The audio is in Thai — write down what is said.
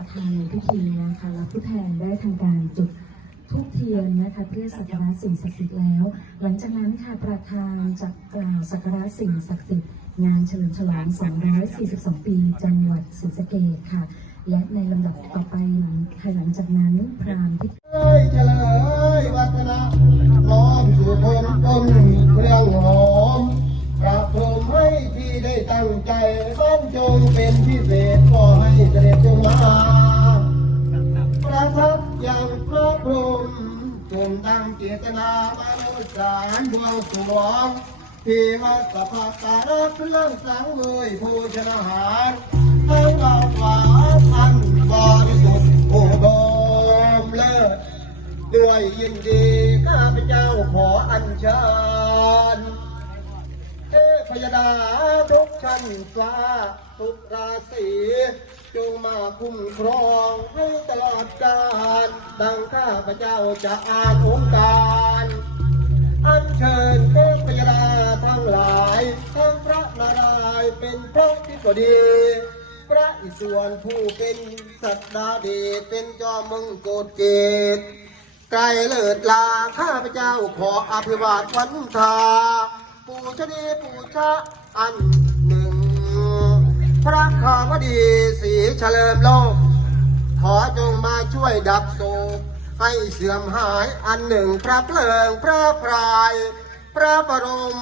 ประธานในพิธีนะคะและผู้แทนได้ทำการจุดทุกเทียนนะคะเพื่อสักการะสิ่งศักดิ์สิทธิ์แล้ว หลังจากนั้นค่ะประธานจะกล่าวสักการะสิ่งศักดิ์สิทธิ์งานเฉลิมฉลอง 242 ปี จังหวัดศรีสะเกษค่ะ และในลำดับต่อไปหลังภายหลังจากนั้นพราหมณ์พิธีเอ้ยเฉลยวัฒน ตั้งใจบ้านจงเป็นพิเศษขอให้เสด็จจงมาประทับอย่างพระพรหมจงตั้งเจตนามาโนสารดวงสวงที่วัดสภาการะเครื่องสังเวยผู้ชนะหารทั้งเราขวาพันบริสุทธิ์ผู้ดมเลิศด้วยยินดีข้าพเจ้าขออัญเชิญเทพยดาทุ ชั้นฟ้าทุกราศีจงมาคุ้มครองให้ตลอดกาลดังข้าพเจ้าจะอ่านองค์การอัญเชิญเทพยดาทั้งหลายทั้งพระนารายณ์เป็นพระที่ดี พระอิศวรผู้เป็นสัตดาเดชเป็นจอมมึงโกดเกตไกลเลิศลาข้าพเจ้าขออภิวาทวันทา ปูชนีปูชะอัน ดีสีเฉลิมโลก ขอจงมาช่วยดับโศกให้เสื่อมหายอันหนึ่งพระเพลิงพระพราย พระบรม